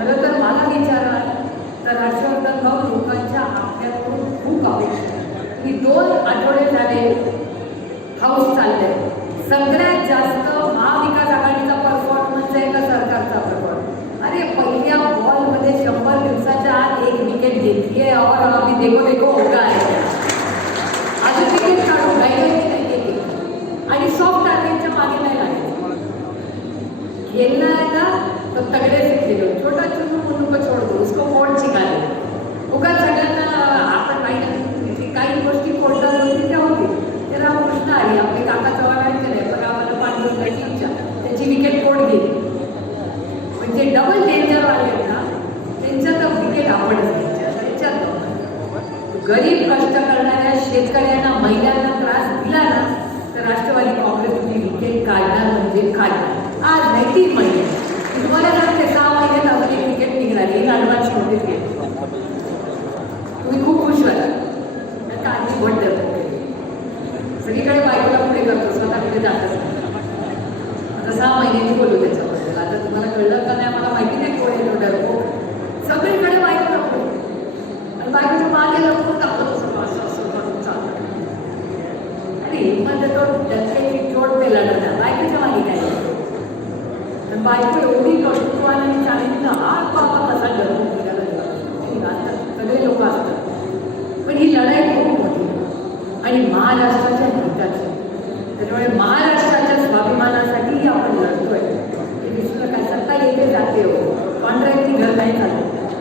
खरं तर मला विचाराल तर हर्षवर्धन भाऊ लोकांच्या आपल्यातून खूप अपेक्षा की मी दोन आठवडे झाले हाऊस चालले. सगळ्यात जास्त महाविकास आघाडीचा परफॉर्मन्स आहे का सरकारचा परफॉर्मन्स अरे पहिल्या बॉलमध्ये शंभर दिवसाच्या आत एक विकेट घेतली आहे और आम्ही देखो देखो होता आहे. अजून विकेट काढून राहिलं नाही आणि सॉफ्ट टार्गेटच्या मागे नाही लागेल गेलं आहे ना तर तगडेच से गरीब कष्ट करणाऱ्या शेतकऱ्यांना महिलांना त्रास दिला ना तर राष्ट्रवादी काँग्रेसची विकेट काढणार म्हणजे काय आज नाही तीन महिने. तुम्हाला सांगते सहा महिन्यात अजून एक विकेट निघाली. एक ॲडव्हान्स नोटीस घेत तुम्ही खूप खुश व्हाल. आता का आधी भट सगळीकडे बायकोला पुढे करतो स्वतः पुढे जातच आता सहा महिन्यांनी बोलू त्याच्याबद्दल. आता तुम्हाला कळलं का नाही मला माहिती नाही कोण येतो डरपो सगळीकडे बायको नको आणि बायकोच्या मागे लपून आणि हिंमत तो डक्क्याची चोट पेला ना बायकोच्या मागे काय आणि बायको एवढी कौतुकवान ना हा बाबा कसा डरून निघाला सगळे लोक असतात पण ही लढाई खूप मोठी आणि महाराष्ट्राच्या हिताची त्याच्यामुळे महाराष्ट्राच्या स्वाभिमानासाठी आपण लढतोय हे विसरू नका सत्ता येते जाते हो. कॉन्ट्रॅक्टची घर नाही चालत.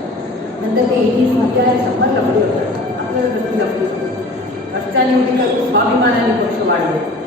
नंतर ते एकवीसमध्ये होते शंभर होतात आपल्याला कसं लफडे कष्टाने उडी स्वाभिमानाने पक्ष वाढले.